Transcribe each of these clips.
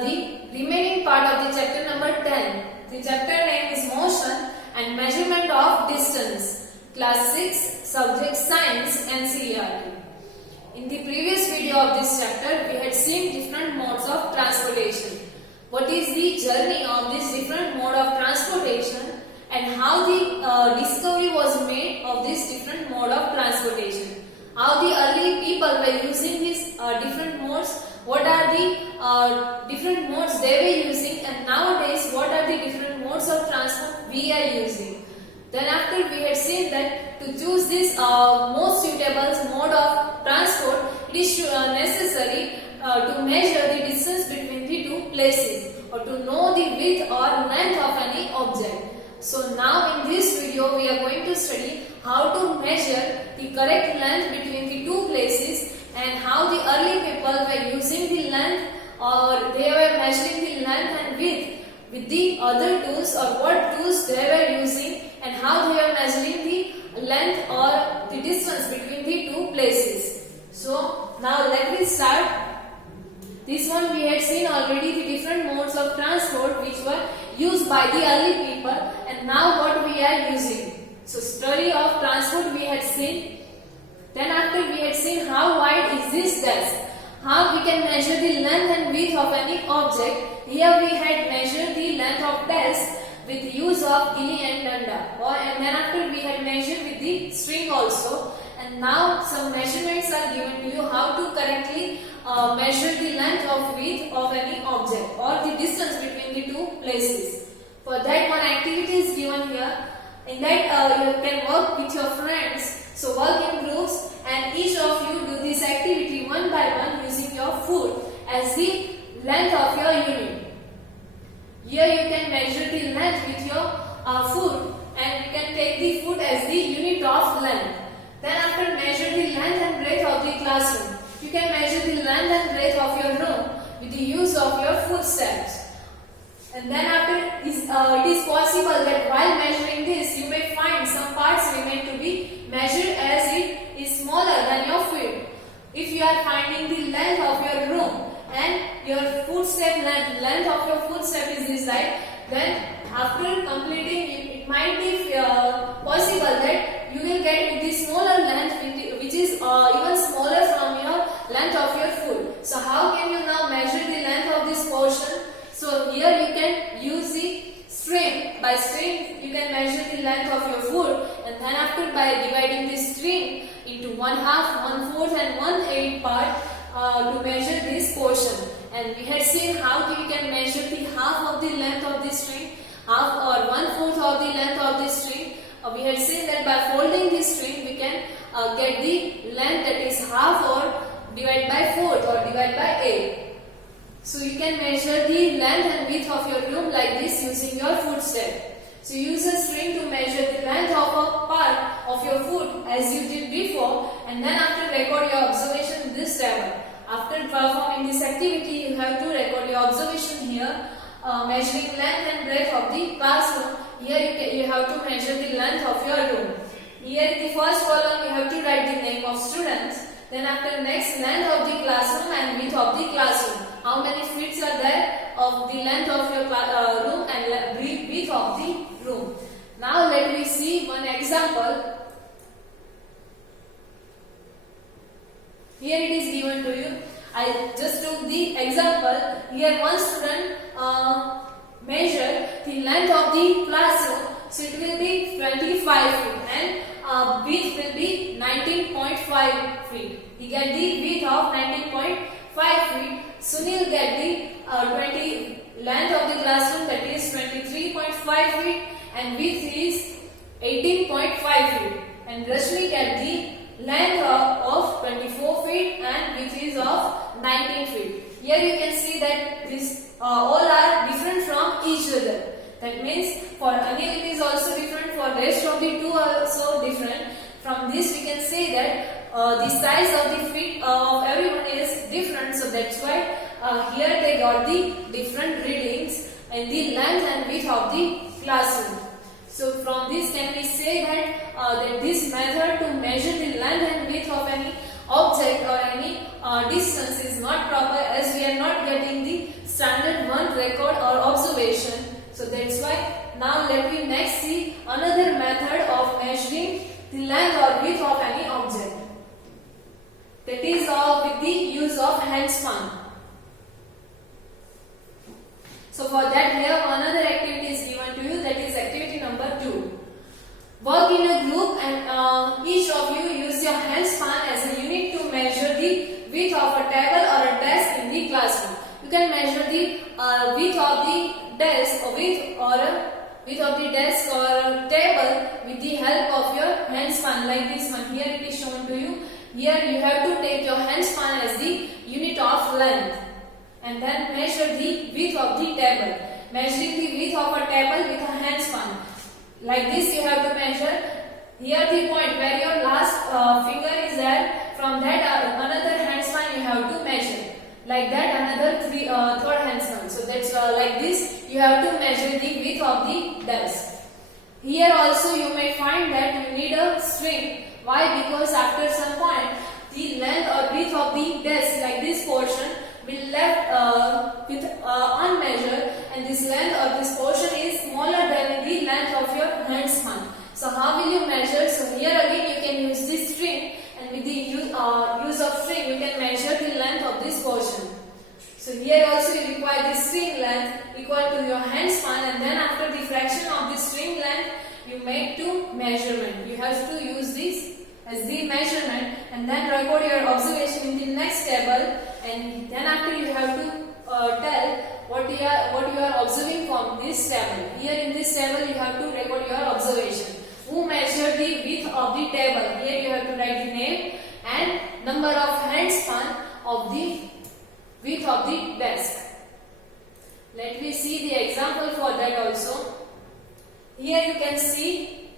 the remaining part of the chapter number 10. The chapter name is Motion and Measurement of Distance, Class 6, Subject Science NCERT. In the previous video of this chapter, we had seen different modes of transportation. What is the journey of this different mode of transportation and how the discovery was made of this different mode of transportation. How the early people were using these different modes, what are the different modes they were using, and nowadays what are the different modes of transport we are using. Then after we had seen that to choose this most suitable mode of transport, it is necessary to measure the distance between the two places or to know the width or length of any object. So now in this video we are going to study how to measure the correct length between the two places and how the early people were using the length or they were measuring the length and width with the other tools or what tools they were using and how they are measuring the length or the distance between the two places. So now let me start. This one we had seen already the different modes of transport which were used by the early people, and now what we are using. So study of transport we had seen. Then after we had seen how wide is this desk, how we can measure the length and width of any object. Here we had measured the length of desk with use of gilli and danda, and then after we had measured with the string also, and now some measurements are given to you how to correctly measure the length of width of any object or the distance between the two places. For that one activity is given here. In that you can work with your friends. So work in groups and each of you do this activity one by one using your foot as the length of your unit. Here you can measure the length with your foot and you can take the foot as the unit of length. Then after measure the length and breadth of the classroom. You can measure the length and breadth of your room with the use of your footsteps. And then after it is possible that while measuring this you may find some parts remain to be measured as it is smaller than your feet. If you are finding the length of your room and your footstep length of your footstep is this right, then after completing it might be possible that you will get with the smaller length which is even smaller from your length of your foot. So how can you now measure the length of this portion? So here you can use the string. By string you can measure the length of your foot, and then after by dividing this string into 1/2, 1/4 and 1/8 part to measure this portion. And we had seen how we can measure the half of the length of this string, half or 1/4 of the length of this string. We had seen that by folding this string we can get the length that is half or divide by 4 or divide by 8. So you can measure the length and width of your room like this using your footstep. So use a string to measure the length of a part of your foot as you did before, and then after record your observation this table. After performing this activity you have to record your observation here, measuring length and breadth of the classroom. Here you have to measure the length of your room. Here in the first column you have to write the name of students. Then after next length of the classroom and width of the classroom. How many feet are there of the length of your room and width of the room. Now let me see one example. Here it is given to you. I just took the example. Here one student measured the length of the classroom. So it will be 25 feet and width will be 19.5 feet. He get the width of 19.5 feet. Sunil get the length of the classroom, that is 23.5 feet, and width is 18.5 feet. And Rashmi get the length of 24 feet and width is of 19 feet. Here you can see that this all are different from each other. That means for Anil it is also different, for rest of the two are also different. From this we can say that the size of the feet of everyone is different, so that's why here they got the different readings and the length and width of the classroom. So from this can we say that this method to measure the length and width of any object or any distance is not proper, as we are not getting the standard record or observation. So that's why now let me next see another method of measuring the length or width of any object. That is with the use of hand span. So for that here another activity is given to you, that is activity number 2. Work in a group and each of you use your hand span as a unit to measure the width of a table or a desk in the classroom. You can measure the width of the desk or width of the desk or a table with the help of your hand span, like this one. Here it is shown to you. Here you have to take your hand span as the unit of length and then measure the width of the table. Measuring the width of a table with a hand span. Like this you have to measure. Here the point where your last finger is there, from that another hand span you have to measure. Like that another third hand span. So that's like this you have to measure the width of the desk. Here also you may find that you need a string. Why? Because after some point the length or width of the desk, like this portion, will left with unmeasured, and this length or this portion is smaller than the length of your hand span. So how will you measure? So here again you can use this string, and with the use of string you can measure the length of this portion. So here also you require the string length equal to your hand span, and then after the fraction of the string length you make two measurement. You have to use this as the measurement and then record your observation in the next table, and then after you have to tell what you are observing from this table. Here in this table you have to record your observation. Who measured the width of the table? Here you have to write the name and number of hand span of the width of the desk. Let me see the example for that also. Here you can see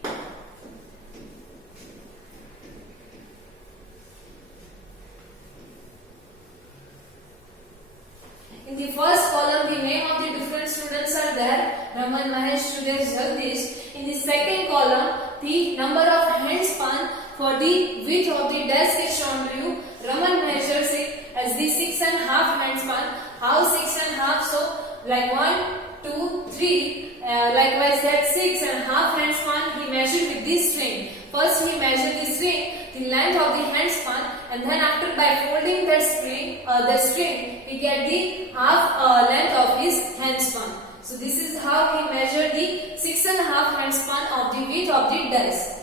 in the first column the name of the different students are there, Raman, Mahesh, Sudesh, Jagdish. In the second column the number of hand span for the width of the desk is shown to you. Raman measures it as the 6.5 hand span. How 6.5? So like 1, 2, 3. Likewise that 6.5 hand span he measured with this string. First he measured the string, the length of the hand span, and then after by folding that string, he get the half length of his hand span. So this is how he measured the 6.5 hand span of the width of the desk.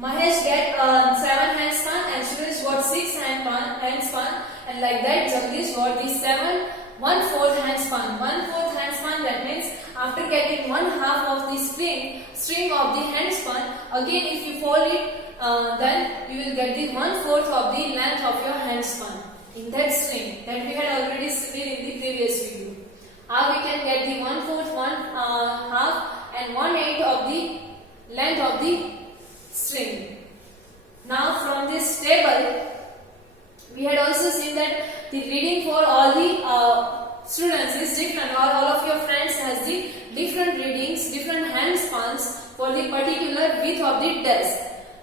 Mahesh get 7 hand span and Suresh got 6 hand span, and like that Jagdish got the 1/4 hand span. 1/4 hand span, that means after getting 1/2 of the string of the hand span, again if you fold it, then you will get the 1/4 of the length of your hand span in that string that we had already seen in the previous video. How we can get the 1/4, 1/2 and 1/8 of the length of the string. Now from this table we had also seen that the reading for all the students is different, or all of your friends has the different readings, different hand spans for the particular width of the desk.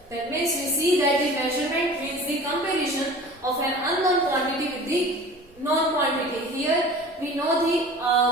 That means we see that the measurement means the comparison of an unknown quantity with the known quantity. Here we know the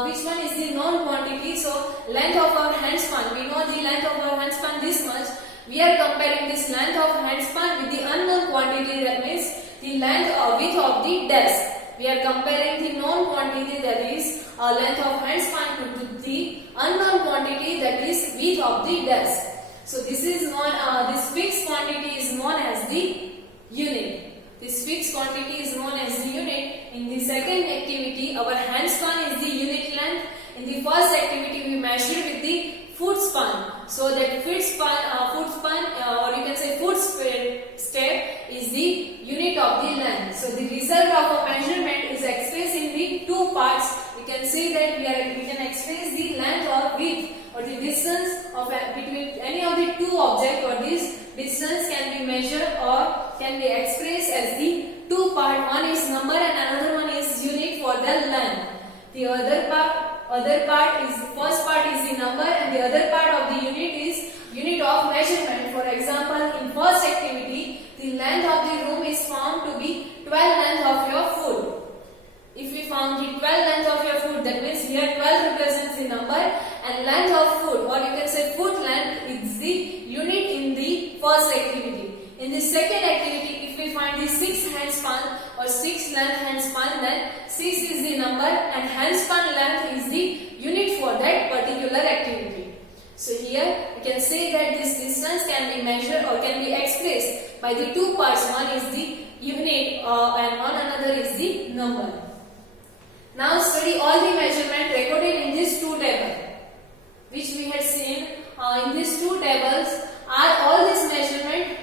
which one is the known quantity. So length of our hand span, we know the length of our hand span this much. We are comparing this length of hand span with the unknown quantity, that means the length or width of the desk. We are comparing the known quantity, that is length of hand span, to the unknown quantity, that is width of the desk. So this is this fixed quantity is known as the unit. This fixed quantity is known as the unit. In the second activity, our hand span is the unit length. In the first activity, we measured with the foot span. So that foot span, or you can say foot step is the unit of the length. So the result of a measurement is expressed in the two parts. We can say that we can express the length or width or the distance of between any of the two objects, or this distance can be measured or can be expressed as the two part. One is number and another one is unit for the length. The first part is the number, and the other part of the unit is unit of measurement. For example, in first activity, the length of the room is found to be 12 length of your foot. If we found the 12 length of your foot, that means here 12 In the second activity, if we find the 6 handspan or 6 length handspan, then 6 is the number and handspan length is the unit for that particular activity. So here we can say that this distance can be measured or can be expressed by the two parts. One is the unit and one another is the number. Now study all the measurement recorded in these two tables, which we had seen. In these two tables are all this measurement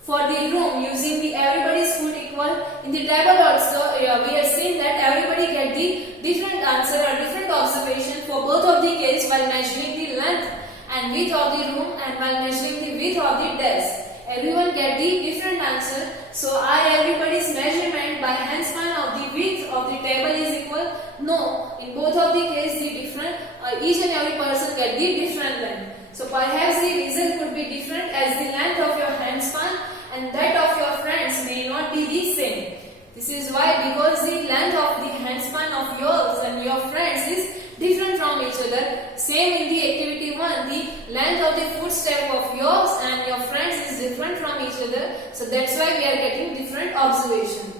for the room using the everybody's foot equal. In the table also we have seen that everybody get the different answer or different observation for both of the case while measuring the length and width of the room and while measuring the width of the desk. Everyone get the different answer. So are everybody's measurement by handspan of the width of the table is equal? No. In both of the case the different, each and every person get the different length. So perhaps the result could be different as the length of your handspan and that of your friends may not be the same. This is why, because the length of the handspan of yours and your friends is different from each other. Same in the activity 1, the length of the footstep of yours and your friends is different from each other. So that's why we are getting different observation.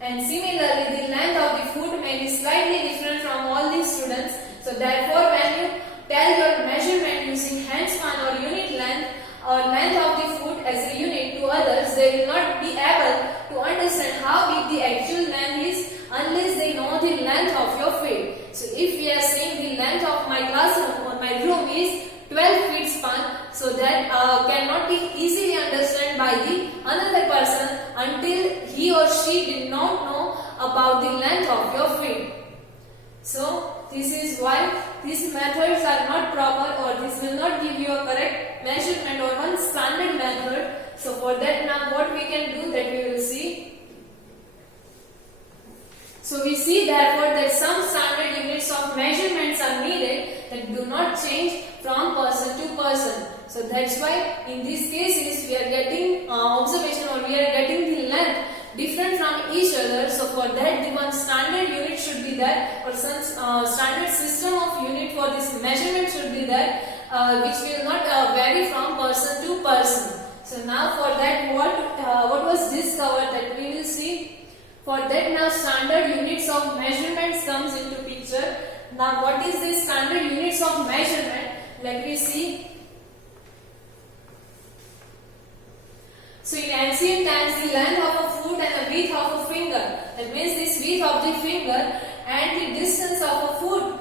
And similarly, the length of the foot may be slightly different from all these students. So therefore, when you tell your measurement using handspan or unit length or length of the foot as a unit to others, they will not be able to understand how big the actual length is unless they know the length of your feet. So if we are saying the length of my classroom or my room is 12 feet span, so that cannot be easily understood by the another person until he or she did not know about the length of your feet. So this is why these methods are not proper, or this will not give you a correct measurement or one standard method. So for that, now what we can do, that we will see. So we see therefore that some standard units of measurements are needed that do not change from person to person. So that's why in these cases we are getting observation or we are getting the length different from each other. So for that, the one standard unit should be there, or some standard system of unit for this measurement should be there, which will not vary from person to person. So now for that, what was discovered, that we will see. For that, now standard units of measurements comes into picture. Now what is the standard units of measurement? Let me see. So in ancient times, the length of a foot and the width of a finger, that means this width of the finger and the distance of a foot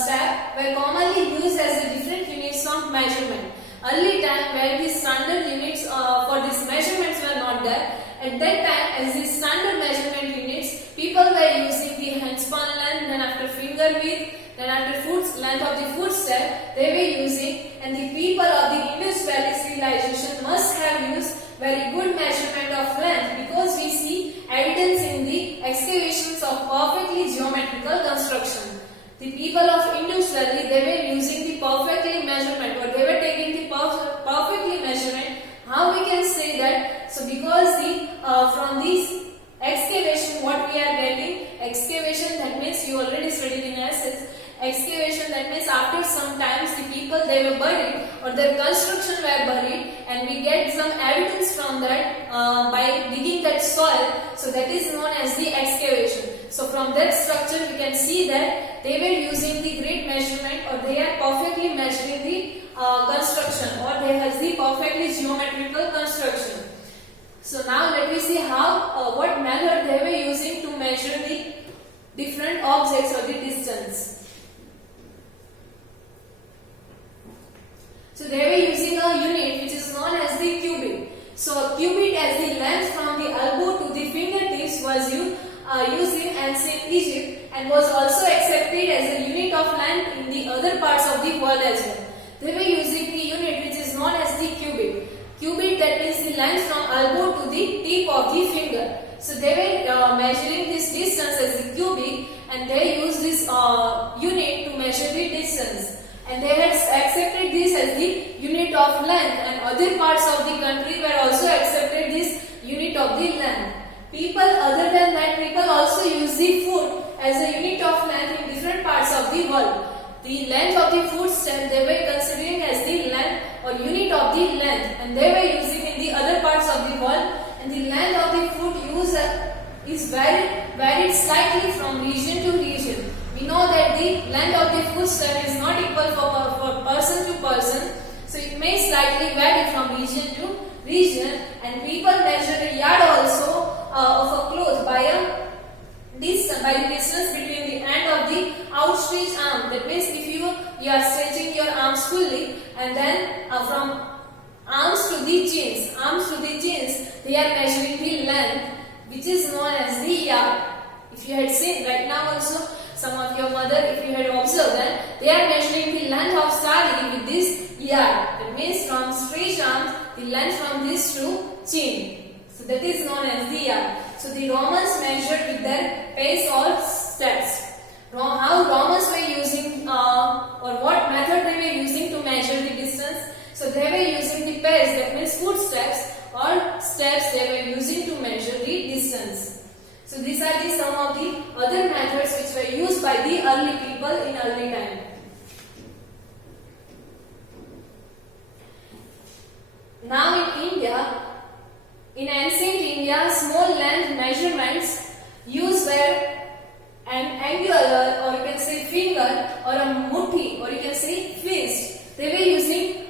step were commonly used as the different units of measurement. Early time, where the standard units for these measurements were not there, at that time as the standard measurement units, people were using the handspan length, then after finger width, then after foot length of the footstep they were using, and the people of the Indus Valley civilization must have used very good measurement of length, because we see evidence in the excavations of perfectly geometrical construction. The people of Indus Valley, they were using the perfectly measurement, or they were taking the perfectly measurement. How we can say that? So because the from this excavation, what we are getting, excavation, that means you already studied in SS. Excavation, that means after some times the people, they were buried or their construction were buried, and we get some evidence from that by digging that soil. So that is known as the excavation. So from that structure we can see that they were using the grid measurement, or they are perfectly measuring the construction, or they has the perfectly geometrical construction. So now let me see how what method they were using to measure the different objects or the distance. So they were using a unit which is known as the cubit. So a cubit as the length from the elbow to the fingertips was used in ancient Egypt, and was also accepted as a unit of length in the other parts of the world as well. They were using the unit which is known as the cubit. Cubit, that means the length from elbow to the tip of the finger. So they were measuring this distance as the cubit, and they used this unit to measure the distance. And they had accepted this as the unit of length, and other parts of the country were also accepted this unit of the length. People other than that, people also use the foot as a unit of length in different parts of the world. The length of the footstep they were considering as the length or unit of the length, and they were using in the length of the foot used is varied slightly from region to region. We know that the length of the footstep is not equal for person to person, so it may slightly vary from region to region. And people measure the yard also of a cloth by the distance between the end of the outstretched arm. That means if you are stretching your arms fully, and then from arms to the chins, they are measuring the length, which is known as the yard. If you had seen right now also, some of your mother, if you had observed that, they are measuring the length of sari with this yard. That means from stretched arms, the length from this to chin. So that is known as the yard. So the Romans measured with their pace or steps. How Romans were using or what method they were using to measure the distance? So they were using the pace, that means footsteps or steps they were using to measure the distance. So these are some of the other methods which were used by the early people in early time. Now in India, in ancient India, small length measurements used were an angular, or you can say finger, or a muthi, or you can say fist. They were using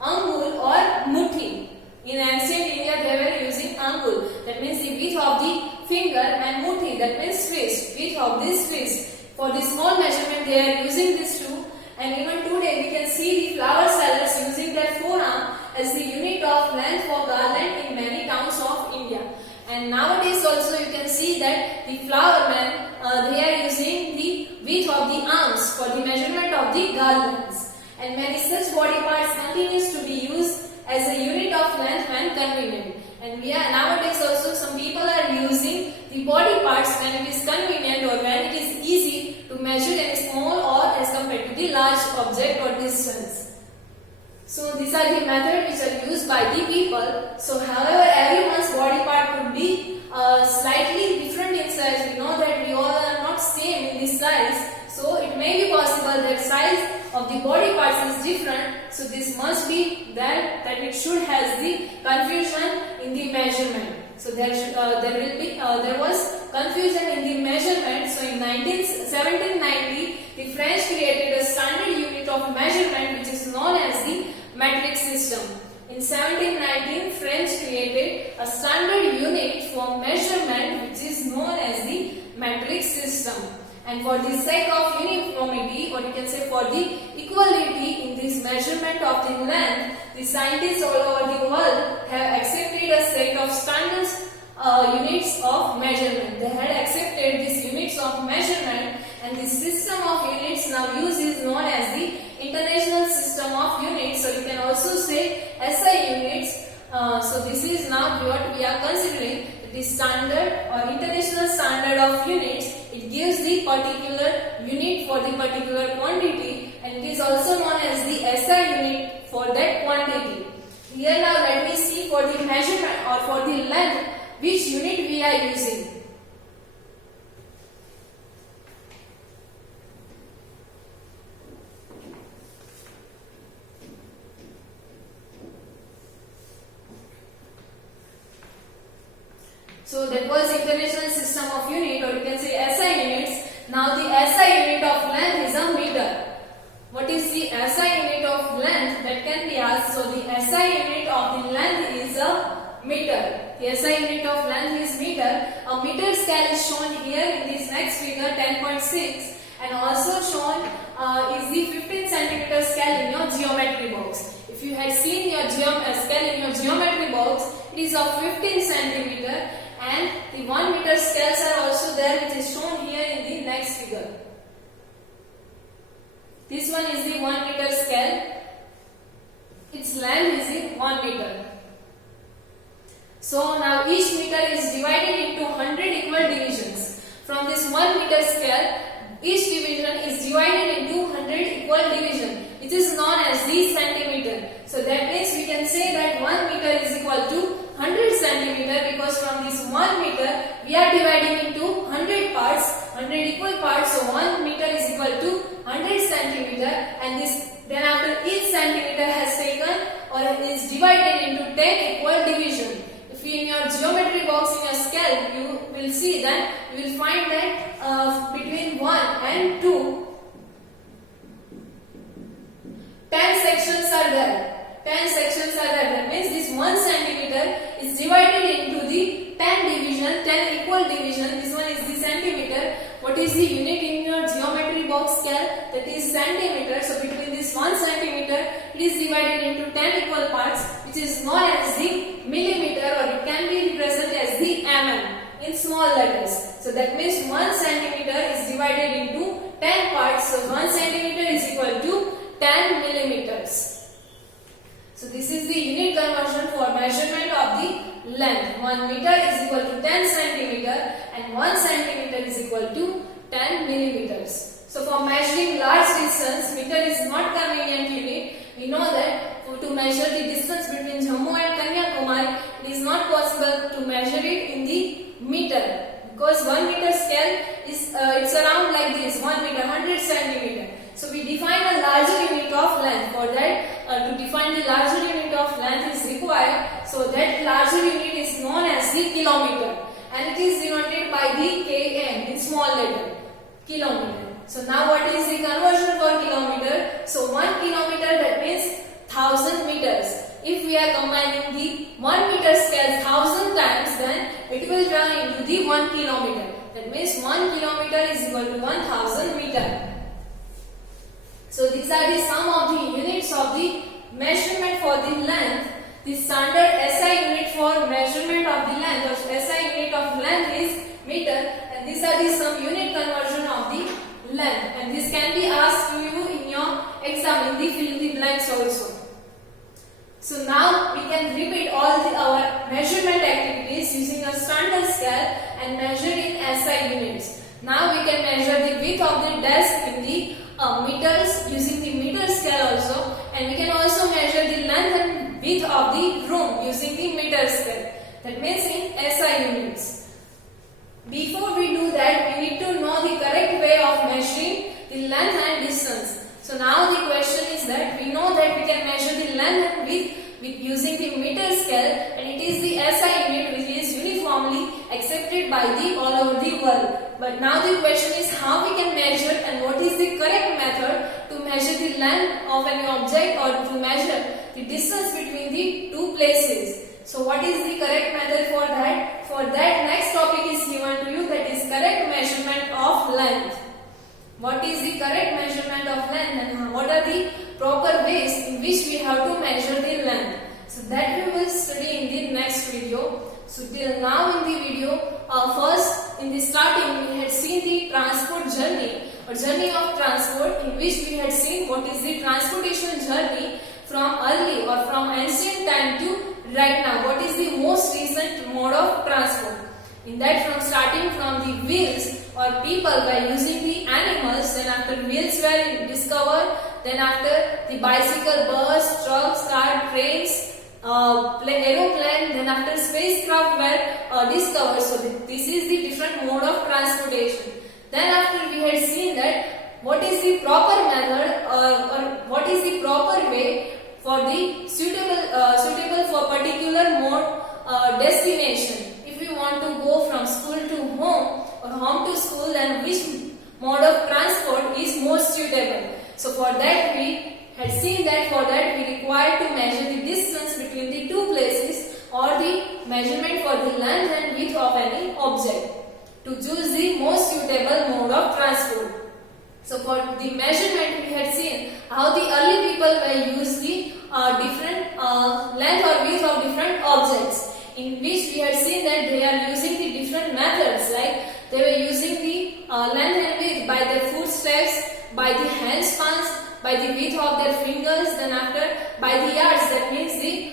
angul or muthi. In ancient India, they were using angul. That means the width of the finger, and muthi, that means fist, width of this fist. For the small measurement, they are using this too. And even today, we can see the flower sellers using their forearm as the unit of length for garland in many towns of India. And nowadays also you can see that the flower men, they are using the width of the arms for the measurement of the garlands. And many such body parts continues to be used as a unit of length when convenient. And nowadays also some people are using the body parts when it is convenient or when it is easy to measure any small or as compared to the large object or distance. So these are the methods which are used by the people. So however, everyone's body part could be slightly different in size. We know that we all are not same in this size. So it may be possible that size of the body parts is different. So this must be that it should has the confusion in the measurement. So there was confusion in the measurement. So in 1790, the French created a standard unit of measurement which is known as the metric system. In 1719, French created a standard unit for measurement which is known as the metric system. And for the sake of uniformity, or you can say for the equality in this measurement of the length, the scientists all over the world have accepted a set of standard units of measurement. They had accepted these units of measurement, and the system of units now used is known as the International System of Units. So you can also say SI units. So this is now what we are considering the standard or international standard of units. It gives the particular unit for the particular quantity, and it is also known as the SI unit for that quantity. Here now let me see for the measurement or for the length which unit we are using. So that was International System of Unit, or you can say SI units. Now the SI unit of length is a meter. What is the SI unit of length? That can be asked. So the SI unit of the length is a meter. The SI unit of length is meter. A meter scale is shown here in this next figure 10.6, and also shown is the 15 centimeter scale in your geometry box. If you had seen your scale in your geometry box, it is of 15 centimeter. And the 1 meter scales are also there, which is shown here in the next figure. This one is the 1 meter scale. Its length is in 1 meter. So now each meter is divided into 100 equal divisions. From this 1 meter scale, each division is divided into 100 equal divisions. It is known as the centimeter. So that means we can say that 1 meter is equal to 100 centimeter, because from this 1 meter we are dividing into 100 parts, 100 equal parts. So 1 meter is equal to 100 centimeter, and then after each centimeter has taken or is divided into 10 equal division. If in your geometry scale, you will see that you will find that between 1 and 2, 10 sections are there. 10 sections are there. That means this 1 centimeter is divided into the 10 division, 10 equal division. This one is the centimeter. What is the unit in your geometry box scale? That is centimeter. So between this 1 centimeter, it is divided into 10 equal parts, which is known as the millimeter, or it can be represented as the mm in small letters. So that means 1 centimeter is divided into 10 parts. So 1 centimeter is equal to 10 millimeters. So this is the unit conversion for measurement of the length. 1 meter is equal to 10 centimeter and 1 centimeter is equal to 10 millimeters. So for measuring large distance, meter is not convenient unit. We know that to measure the distance between Jammu and Kanyakumari, it is not possible to measure it in the meter, because 1 meter scale is it's around like this, 1 meter, 100 centimeter. So we define a larger unit of length. For that, to define the larger unit of length is required. So that larger unit is known as the kilometer, and it is denoted by the km in small letter, kilometer. So now what is the conversion for kilometer? So 1 kilometer, that means 1000 meters. If we are combining the 1 meter scale 1000 times, then it will turn into the 1 kilometer. That means 1 kilometer is equal to 1000 meter. So these are the sum of the units of the measurement for the length. The standard SI unit for measurement of the length, or SI unit of length, is meter, and these are the some unit conversion of the length, and this can be asked to you in your exam in the fill in the blanks also. So now we can repeat all our measurement activities using a standard scale and measure in SI units. Now we can measure the width of the desk in the meters using the meter scale also, and we can also measure the length and width of the room using the meter scale. That means in SI units. Before we do that, we need to know the correct way of measuring the length and distance. So now the question is that we know that we can measure the length and width using the meter scale, and it is the SI unit which is uniformly accepted by the all over the world. But now the question is how we can measure, and what is the correct method to measure the length of any object, or to measure the distance between the two places. So what is the correct method for that? For that, next topic is given to you, that is correct measurement of length. What is the correct measurement of length, and what are the proper ways in which we have to measure the length? So that we will study in the next video. So till now in the video, first in the starting we had seen the transport journey, or journey of transport, in which we had seen what is the transportation journey from early or from ancient time to right now. What is the most recent mode of transport? In that, from starting from the wheels, or people by using the animals, then after wheels were discovered, then after the bicycle, bus, trucks, car, trains, aeroplane, then after spacecraft were discovered. So this is the different mode of transportation. Then after we had seen that what is the proper method, or what is the proper way for the suitable for particular mode destination. If we want to go from school to home, or home to school, then which mode of transport is most suitable? So for that we had seen that for that we require to measure the distance between the two places, or the measurement for the length and width of any object, to choose the most suitable mode of transport. So for the measurement we had seen how the early people were used the different length or width of different objects, in which we had seen that they are using the different methods, like they were using the length and width by their footsteps, by the hand spans, by the width of their fingers, then after by the yards, that means the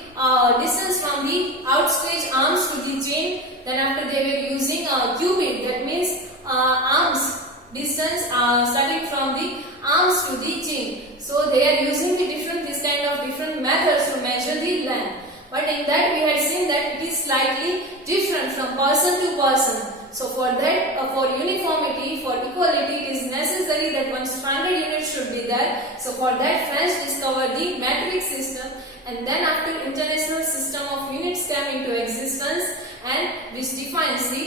distance from the outstretched arms to the chin, then after they were using cubit, that means arms distance starting from the arms to the chin. So they are using the this kind of different methods to measure the length. But in that we had seen that it is slightly different from person to person. So for that, for uniformity, for equality, it is necessary that one standard unit should be there. So for that, French discovered the metric system, and then after international system of units came into existence, and which defines the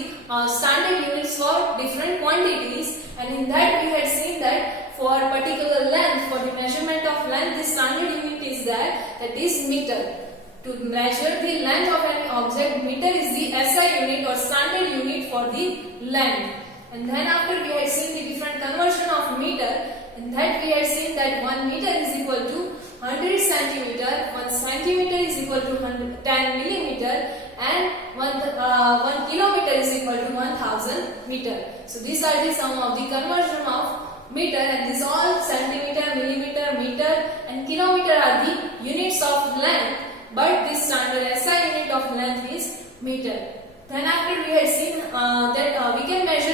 standard units for different quantities. And in that we had seen that for particular length, for the measurement of length, the standard unit is that is meter. To measure the length of an object, meter is the SI unit or standard unit for the length. And then after we had seen the different conversion of meter, in that we had seen that 1 meter is equal to 100 centimeter, 1 centimeter is equal to 10 millimeter, and 1 kilometer is equal to 1000 meter. So these are the sum of the conversion of meter, and these all centimeter, millimeter, meter and kilometer are the units of length, but the standard SI unit of length is meter. Then after we had seen that we can measure